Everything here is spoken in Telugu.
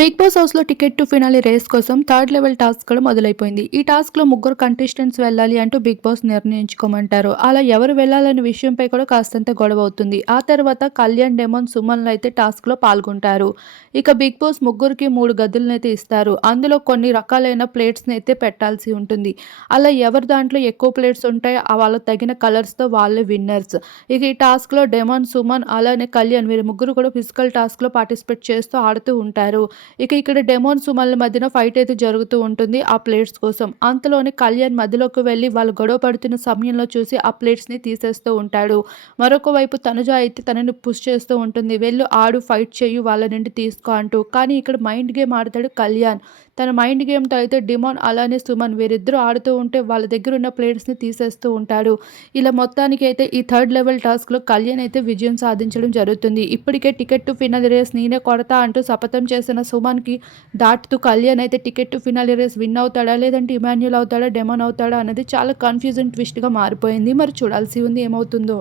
బిగ్ బాస్ హౌస్లో టికెట్ టు ఫినాలి రేస్ కోసం థర్డ్ లెవెల్ టాస్క్ కూడా మొదలైపోయింది. ఈ టాస్క్లో ముగ్గురు కంటెస్టెంట్స్ వెళ్ళాలి అంటూ బిగ్ బాస్ నిర్ణయించుకోమంటారు. అలా ఎవరు వెళ్ళాలనే విషయంపై కూడా కాస్తంత గొడవ అవుతుంది. ఆ తర్వాత కళ్యాణ్ డెమోన్ సుమన్లు అయితే టాస్క్లో పాల్గొంటారు. ఇక బిగ్ బాస్ ముగ్గురికి మూడు గదులను అయితే ఇస్తారు. అందులో కొన్ని రకాలైన ప్లేట్స్ని అయితే పెట్టాల్సి ఉంటుంది. అలా ఎవరు దాంట్లో ఎక్కువ ప్లేట్స్ ఉంటాయో ఆ వాళ్ళకి తగిన కలర్స్తో వాళ్ళే విన్నర్స్. ఇక ఈ టాస్క్లో డెమోన్ సుమన్ అలానే కళ్యాణ్ వీరి ముగ్గురు కూడా ఫిజికల్ టాస్క్లో పార్టిసిపేట్ చేస్తూ ఆడుతూ ఉంటారు. ఇక ఇక్కడ డెమోన్ సుమన్ల మధ్యన ఫైట్ అయితే జరుగుతూ ఉంటుంది ఆ ప్లేట్స్ కోసం. అంతలోనే కళ్యాణ్ మధ్యలోకి వెళ్ళి వాళ్ళు గొడవ పడుతున్న సమయంలో చూసి ఆ ప్లేట్స్ని తీసేస్తూ ఉంటాడు. మరొక వైపు తనుజ అయితే తనని పుష్ చేస్తూ ఉంటుంది. వెళ్ళు ఆడు ఫైట్ చేయు వాళ్ళ నుండి తీసుకో అంటూ. కానీ ఇక్కడ మైండ్ గేమ్ ఆడతాడు కళ్యాణ్. తన మైండ్ గేమ్తో అయితే డిమాన్ అలానే సుమన్ వీరిద్దరూ ఆడుతూ ఉంటే వాళ్ళ దగ్గర ఉన్న ప్లేయర్స్ని తీసేస్తూ ఉంటాడు. ఇలా మొత్తానికి అయితే ఈ థర్డ్ లెవెల్ టాస్క్లో కళ్యాణ్ అయితే విజయం సాధించడం జరుగుతుంది. ఇప్పటికే టికెట్ టు ఫినల్ రేస్ నేనే కొడతా అంటూ శపథం చేసిన సుమన్కి దాటుతూ కళ్యాణ్ అయితే ticket to finale race win అవుతాడా లేదంటే ఇమాన్యుల్ అవుతాడా డెమాన్ అవుతాడా అనేది చాలా కన్ఫ్యూజన్ ట్విస్ట్గా మారిపోయింది. మరి చూడాల్సి ఉంది ఏమవుతుందో.